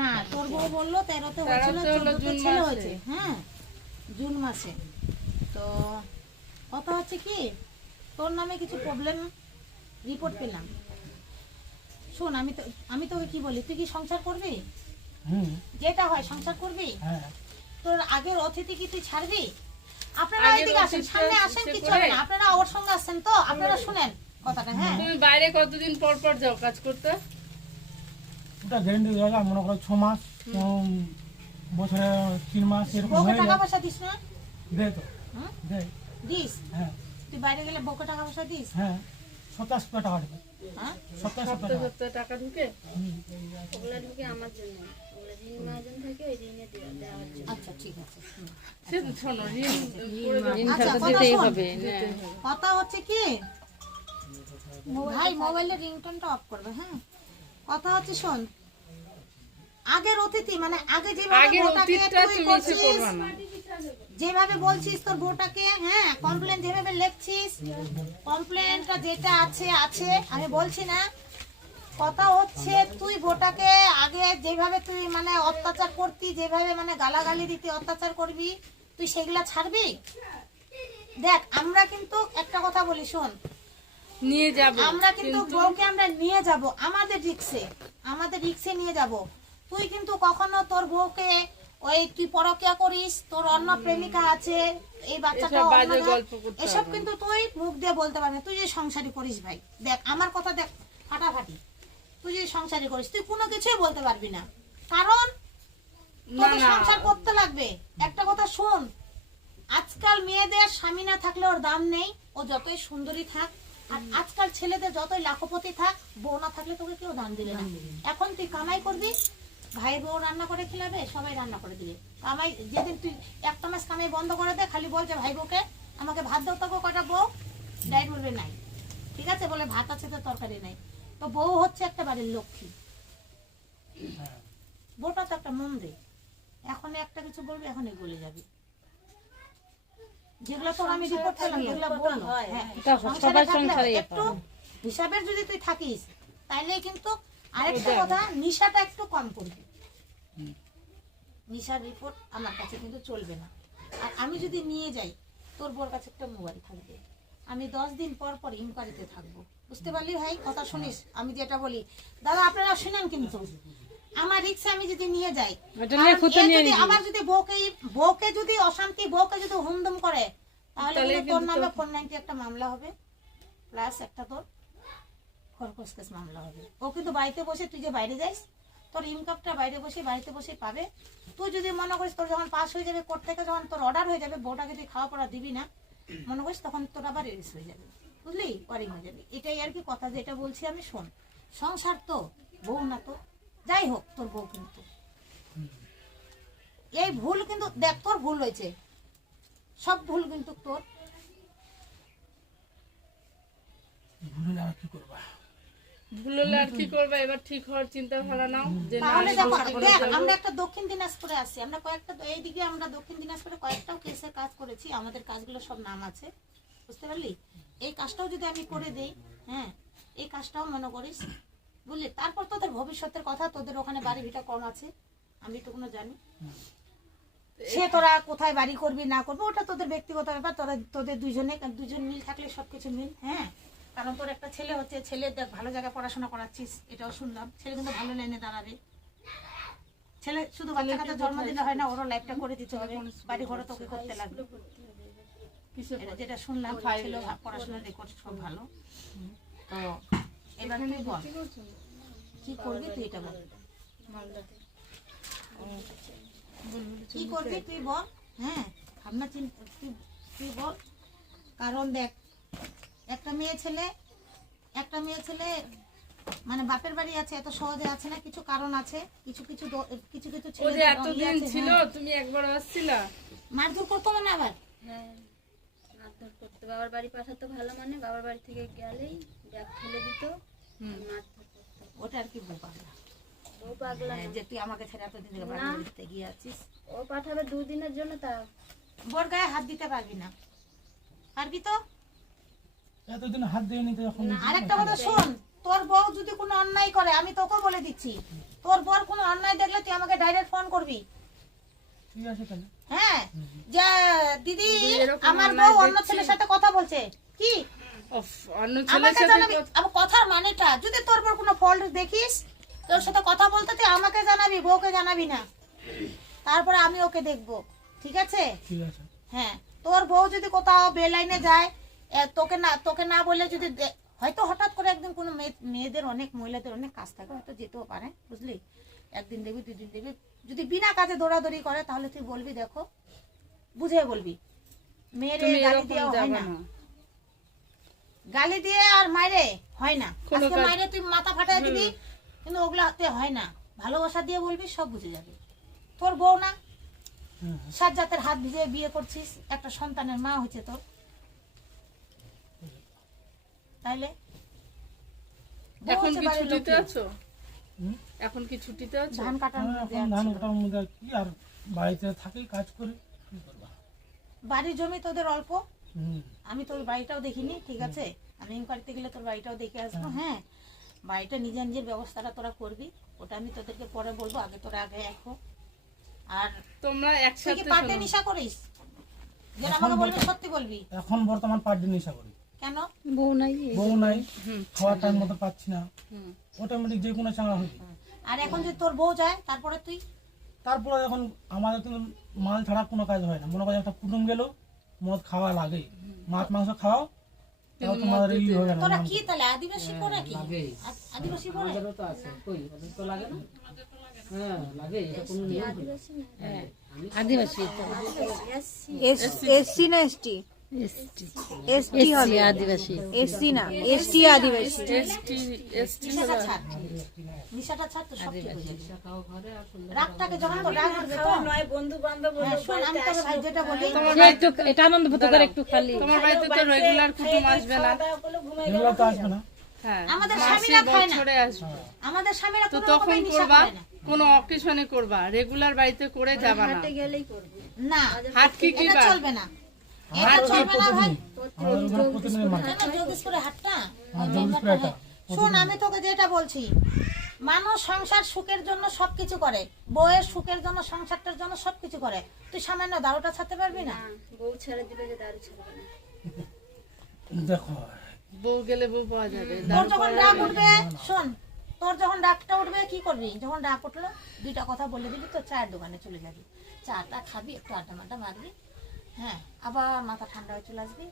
না তোর বউ বললো 13-তে হয়েছিল, 14-তে ছেলে হয়েছে। হ্যাঁ, জুন মাসে। তো কথা হচ্ছে কি, তোর নামে কিছু প্রবলেম রিপোর্ট পেলাম। শোন, আমি তোকে কি বলি, তুই কি সংসার করবি? যেটা হয় সংসার করবি। তোর আগের অতিথি কি তুই ছাড়বি? আপনারা এইদিকে আসেন, সামনে আসেন, কিছু হবে না। আপনারা ওর সঙ্গে আসছেন তো, আপনারা শুনেন কথাটা। হ্যাঁ, তুমি বাইরে কতদিন পর পর যাও কাজ করতে? ওটা গ্যারান্টি দেওয়া যায়, মনে করো 6 মাস, বছরে 3 মাস এরকম বউকে হয়ে টাকা যায়। পয়সা দিস না? দেয় তো, দেয়। দিস? হ্যাঁ তুই বাইরে গেলে বউকে টাকা পয়সা দিস? হ্যাঁ, 27 টাকা দেবে। হ্যাঁ, 27 টাকা ঢুকে? ওগুলা ঢুকে আমার জন্য, ওগুলা ঋণ মহাজন থাকে, ওই ঋণে দেওয়ার জন্য। আচ্ছা ঠিক আছে। সে তো শোনো, আচ্ছা, কথা শোন। কথা হচ্ছে কি ভাই, মোবাইলের রিংটোনটা অফ করবে। হ্যাঁ, কথা হচ্ছে শোন, আগের অতিথি মানে আগে যেভাবে বউটাকে তুই করছিস, যেভাবে বলছিস তোর বউটাকে, হ্যাঁ, কমপ্লেন যেভাবে লিখছিস, কমপ্লেনটা যেটা আছে আছে, আমি বলছি না। কথা হচ্ছে তুই বউটাকে আগে যেভাবে তুই মানে অত্যাচার করতি, যেভাবে মানে গালাগালি দিতে অত্যাচার করবি, তুই সেগুলা ছাড়বি? দেখ, আমরা কিন্তু একটা কথা বলি, শোন, নিয়ে যাব, আমরা কিন্তু বউকে আমরা নিয়ে যাব আমাদের রিক্সে নিয়ে যাব। তুই কিন্তু কখনো তোর বউকে ওই তুই পরকিয়া করিস, তোর অন্য প্রেমিকা আছে, এই বাচ্চাটা এসব কিন্তু তুই মুখ দিয়ে বলতে পারবি না। তুই যে সংসারী করিস ভাই, দেখ আমার কথা দেখ ফাটাফাটি, তুই যে সংসারী করিস তুই কোনো কিছুই বলতে পারবি না, কারণ তোকে সংসার করতে লাগবে। একটা কথা শোন, আজকাল মেয়েদের স্বামী না থাকলে ওর দাম নেই, ও যতই সুন্দরী থাক। আর আজকাল ছেলেদের যতই লাখপতি থাক, বউ না থাকলে তোকে কেউ দাম দিবে না। এখন তুই কামাই করবি, ভাই বউ রান্না করে খেলাবে, সবাই রান্না করে দিবে। কামাই যেদিন তুই একটা মাস কামাই বন্ধ করে দে, খালি বলছে ভাই বউকে আমাকে ভাত দাও, তোকে কটা বউ ডাইট বলবে নাই, ঠিক আছে, বলে ভাত আছে তো তরকারি নাই। তো বউ হচ্ছে একটা বাড়ির লক্ষ্মী, বউটা তো একটা মন্দির। এখন একটা কিছু বলবি, এখনই বলে যাবি। যেগুলো তোর আমি রিপোর্ট পেলাম, যেগুলো বললো, হ্যাঁ, একটু হিসাবের যদি তুই থাকিস, তাইলে কিন্তু আরেকটা কথা, নিশাটা একটু কম করবি। নিশার রিপোর্ট আমার কাছে কিন্তু চলবে না। আর আমি যদি নিয়ে যাই, তোর বোর কাছে একটা মোবাইল থাকবে, আমি 10 দিন পর পর ইনকোয়ারিতে থাকবো। বুঝতে পারলি ভাই? কথা শুনিস, আমি যেটা বলি দাদা আপনারা শুনেন। কিন্তু আমার রিক্সা আমি যদি নিয়ে যাই, আমার যদি বউকে যদি অশান্তি, বউকে যদি হুমদুম করে, তাহলে তোর নামে 490 একটা মামলা হবে, প্লাস একটা তোর খরগোশ কেস মামলা হবে। ও কিন্তু বাড়িতে বসে, তুই যে বাইরে যাইস, তোর ইনকামটা বাড়িতে বসে পাবে। তুই যদি মনে করিস তোর যখন পাস হয়ে যাবে, কোর্ট থেকে যখন তোর অর্ডার হয়ে যাবে, বউটাকে তুই খাওয়া পড়া দিবি না, মনে করিস, তখন তোর আবার রিলিজ হয়ে যাবে, বুঝলি, ওয়ারিং হয়ে যাবে। এটাই আর কি কথা, যেটা বলছি আমি। শোন, সংসার তো, বউ না তো, যাই হোক তোর বউ কিন্তু এই ভুল, কিন্তু দেখ তোর ভুল হয়েছে, সব ভুল কিন্তু তোর। ভুল হলে আর কি করবা? এবার ঠিক হওয়ার চিন্তা ভাবনা নাও। তাহলে দেখো, দেখ আমরা একটা দক্ষিণ দিনাজপুরে আছি, আমরা কয়েকটা এইদিকে আমরা দক্ষিণ দিনাজপুরে কয়েকটাও কেসের কাজ করেছি, আমাদের কাজগুলো সব নাম আছে, বুঝতে পারলি? এই কাজটাও যদি আমি করে দেই, হ্যাঁ, এই কাজটাও মনে করিস, বুঝলি? তারপর তোদের ভবিষ্যতের কথা, তোদের ওখানে বাড়ি ভিটা কম আছে, আমি তো কোনো জানি, সে তোরা কোথায় বাড়ি করবি না করবি ওটা তোদের ব্যক্তিগত ব্যাপার। তোদের দুজন মিল থাকলে সবকিছু মিল। হ্যাঁ, কারণ তোর একটা ছেলে হচ্ছে, ছেলে দেখ ভালো জায়গায় পড়াশোনা করাচ্ছিস, এটাও শুনলাম, ছেলে কিন্তু ভালো লাইনে দাঁড়াবে। ছেলে শুধু বাচ্চা কাচ্চা জন্ম দিলে হয় না, ওরও লাইফটা করে দিতে হবে, বাড়ি ঘরে তোকে করতে লাগবে। যেটা শুনলাম, ছেলে পড়াশোনার রেকর্ড সব ভালো। তো এবার তুই বল কি করবি, তুই এটা বল, কি করবি তুই বল। হ্যাঁ, ভাবনা চিন্তা তুই বল। কারণ দেখ, একটা মেয়ে ছেলে মানে বাপের বাড়ি আছে, এত সহজে আছে না, কিছু কারণ আছে, কিছু ছেলে এতদিন ছিল। তুমি একবার আসছিলা, মারধর করতো না আবার? হ্যাঁ, মারধর করতো, বাবার বাড়ি পাঠাতো ভালো, মানে বাবার বাড়ি থেকে গেলেই ব্যাগ ফেলে দিত, মারধর করতো। ওটা আর কি বউ পাগলা, বউ পাগলা যে তুই আমাকে ছেড়ে এতদিন থেকে বাড়ি দিতে গিয়ে আছিস। ও পাঠাবে 2 দিনের জন্য, তা বোর গায়ে হাত দিতে পারবি না, পারবি তো? এতদিন হাত দিয়ে নিতে যখন। আরেকটা কথা শোন, তোর বউ যদি কোনো অন্যায় করে, আমি তোকে বলে দিচ্ছি, তোর বর কোনো অন্যায় দেখলে তুই আমাকে ডাইরেক্ট ফোন করবি। ঠিক আছে তাহলে। হ্যাঁ, যে দিদি এরকম আমার অন্যায় বউ অন্য দেখছি। ছেলের সাথে কথা বলছে, কি উফ, অন্য ছেলের আমাকে সাথে জানাবি। আমার কথার মানেটা, যদি তোর বর কোনো ফল্ট দেখিস, তোর সাথে কথা বলতে তুই আমাকে জানাবি, বউকে জানাবি না। তারপরে আমি ওকে দেখবো, ঠিক আছে? ঠিক আছে। হ্যাঁ, তোর বউ যদি কোথাও বেলাইনে যায়, তোকে না বলে যদি হয়তো হঠাৎ করে একদিন কোনো মেয়েদের অনেক মহিলাদের অনেক কাজ থাকে, হয়তো যেতেও পারে, বুঝলি? একদিন দেবি, দুদিন দেবি, যদি বিনা কাজে দৌড়াদৌড়ি করে তাহলে তুই বলবি, দেখো বুঝে বলবি, মেয়েরে তুমি গালি এরকম দিয়ে হয় যাবে না, না। গালি দিয়ে আর মাইরে হয় না। কোনো আজকে কাজ- মাইরে তুই মাথা ফাটাই দিবি, কিন্তু ওগুলাতে হয় না। ভালোবাসা দিয়ে বলবি, সব বুঝে যাবে। তোর বউ না, হ্যাঁ, সাত জাতের হাত ভিজে বিয়ে করছিস, একটা সন্তানের মা হয়েছে তোর, তাইলে বউ এখন হচ্ছে কি বাড়ির ছুটিতে লক্ষ্মী। আছো? হুম? এখন কি ছুটিতে আছো? ধান কাটার হ্যাঁ, মধ্যে এখন ধান আছি। কাটার মধ্যে কি আর বাড়িতে থাকি, কাজ করি, কি করবা? বাড়ির জমি তোদের অল্প, হুম, আমি তোর বাড়িটাও দেখিনি, ঠিক আছে? আমি ইনকোয়ারিতে গেলে তোর বাড়িটাও দেখে আসবো। হ্যাঁ, বাড়িটা নিজের নিজের ব্যবস্থাটা তোরা করবি, ওটা আমি তোদেরকে পরে বলবো, আগে তোরা আগে দেখো। আর তোমরা তুই কি একসাথে পাটে শোনো। নিশা করিস? যেটা এখন আমাকে বলবি বলতে- সত্যি বলবি। এখন বর্তমান পাঁচ দিন নেশা করি, কেন? বউ নাই, হুম, খাওয়ার টাইম মতো পাচ্ছি না, হুম। অটোমেটিক যে কোনো চাঙড়া হয়ে যায়। আর এখন যদি তোর বউ যায়, তারপরে তুই তারপরে এখন আমাদের কিন্তু মাল ছাড়া কোনো কাজ হয় না। মনে করো একটা কুটুম গেল, মদ খাওয়া লাগে, মাছ মাংস খাওয়াও, তাও তোমাদের ই হবে না। তোরা কি তাহলে আদিবাসী করে কি? আদিবাসী করে? এসসি না এসটি? এসটি হবে, আদিবাসী। এসসি না, এসটি আদিবাসী। নিশাটা ছাড়, নিশাটা ছাড়, তো সব ঠিক হয়ে যাবে। রাগটাকে যখন তো রাগ উঠবে তো, হ্যাঁ, শোন, আমি তোকে ভাই যেটা বলি, সে একটু এটা আনন্দ বোধ করে একটু খালি। তোমার বাড়িতে তো রেগুলার কুটুম আসবে না। এগুলো তো আসবে না। হ্যাঁ, আমাদের মাসে স্বামীরা খায় না। বছরে আসবে। আমাদের স্বামীরা তো কোনো তখন রকমের নেশা করবা, করে না। কোনো অকেশনে করবা, রেগুলার বাড়িতে করে যাবা না। হাটে গেলেই করবো। না, হাট কি কি এটা বার? চলবে না, এটা চলবে না ভাই। আমাদের ওখানে প্রতিদিনের মাল। কেন জগদীশপুরে হাটটা? জগদীশপুরে এটা। শোন, আমি তোকে যেটা বলছি, মানুষ সংসার সুখের জন্য সবকিছু করে, বউয়ের সুখের জন্য, সংসারটার জন্য সবকিছু করে। তুই সামান্য দারুটা ছাড়তে পারবি না? না, বউ ছেড়ে দিবে যে দারু ছাড়বে না। দেখো, বউ গেলে বউ পাওয়া যাবে। তোর যখন রাগ উঠবে, শোন, তোর যখন রাগটা উঠবে কি করবি? যখন রাগ উঠলো, দুইটা কথা বলে দিবি, তো চায়ের দোকানে চলে যাবি, চাটা খাবি, একটু আড্ডা মাড্ডা মারবি, হ্যাঁ, আবার মাথা ঠান্ডা হয়ে চলে আসবি।